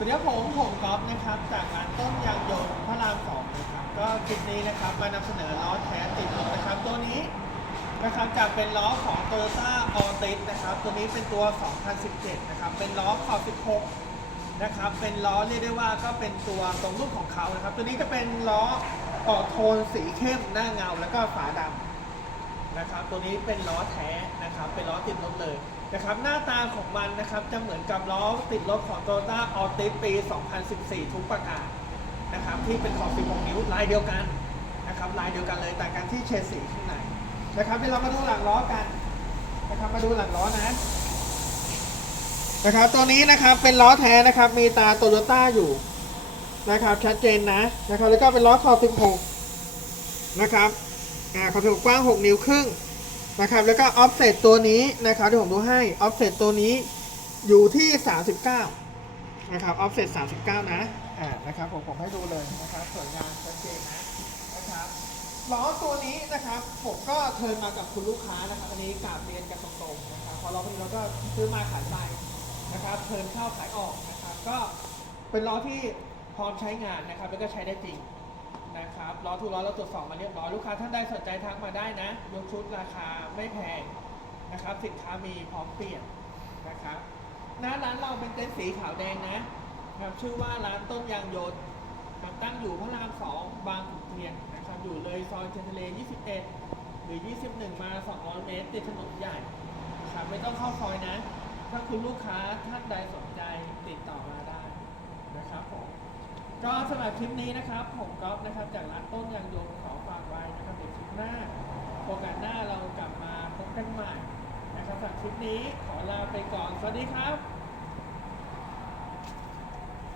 สวัสดีครับผมผมก๊อฟนะครับ จากร้านต้นยางยนต์พระรามสองนะครับก็คลิปนี้นะครับมานำเสนอล้อแท้ติดรถนะครับ ตัวนี้นะครับจะเป็นล้อของ Toyota a l t i s นะครับ ตัวนี้เป็นตัว 2017 นะครับ เป็นล้อขอบ16 นะครับ เป็นล้อเรียกได้ว่าก็เป็นตัวตรงรุ่นของเขานะครับ ตัวนี้จะเป็นล้อออกโทนสีเข้มหน้าเงาแล้วก็ฝาดำนะครับ ตัวนี้เป็นล้อแท้นะครับ เป็นล้อติดรถเลย นะครับหน้าตาของมันนะครับจะเหมือนกับล้อติดรถของ Toyota Altis ปี 2014 ทุกประการนะครับที่เป็นขอบ 16 นิ้วลายเดียวกันนะครับลายเดียวกันเลยแต่กันที่เฉดสีข้างในนะครับเดี๋ยวเรามาดูหลังล้อกันนะครับมาดูหลังล้อนะนะครับตัวนี้นะครับเป็นล้อแท้นะครับมีตาโตโยต้าอยู่นะครับชัดเจนนะนะครับแล้วก็เป็นล้อขอบ 16 นะครับอ่าความสูงกว้าง 6 นิ้วครึ่ง นะครับแล้วก็ออฟเซตตัวนี้นะครับที่ผมดูให้ออฟเซตตัวนี้อยู่ที่ 39 นะครับออฟเซต39 นะอ่านะครับผมผมให้ดูเลยนะครับสวยงามชัดเจนนะนะครับล้อตัวนี้นะครับผมก็เทินมากับคุณลูกค้านะครับอันนี้กราบเรียนกันตรงๆนะครับพอเราพอดีเราก็ซื้อมาขายไปนะครับเทินเข้าขายออกนะครับก็เป็นล้อที่พร้อมใช้งานนะครับแล้วก็ใช้ได้จริง ล้อทุกล้อเราตรวจสอบมาเรียบร้อยลูกค้าท่านใดสนใจทักมาได้นะยกชุดราคาไม่แพงนะครับ สินค้ามีพร้อมเปลี่ยนนะครับหน้าร้านเราเป็นเต็นท์สีขาวแดงนะครับชื่อว่าร้านต้นยางยนต์ตั้งอยู่พระรามสองบางขุนเทียนนะครับอยู่เลยซอยเชนทะเล 21 หรือ 21 มา 200 เมตรติดถนนใหญ่ครับไม่ต้องเข้าซอยนะ ถ้าคุณลูกค้าท่านใดสนใจติดต่อมาได้ ก็สำหรับคลิปนี้นะครับ ผมก๊อฟนะครับ จากร้านต้นยางยงขอฝากไว้นะครับเดี๋ยวคลิปหน้าโอกาสหน้าเรากลับมาพบกันใหม่นะครับสำหรับคลิปนี้ขอลาไปก่อน สวัสดีครับ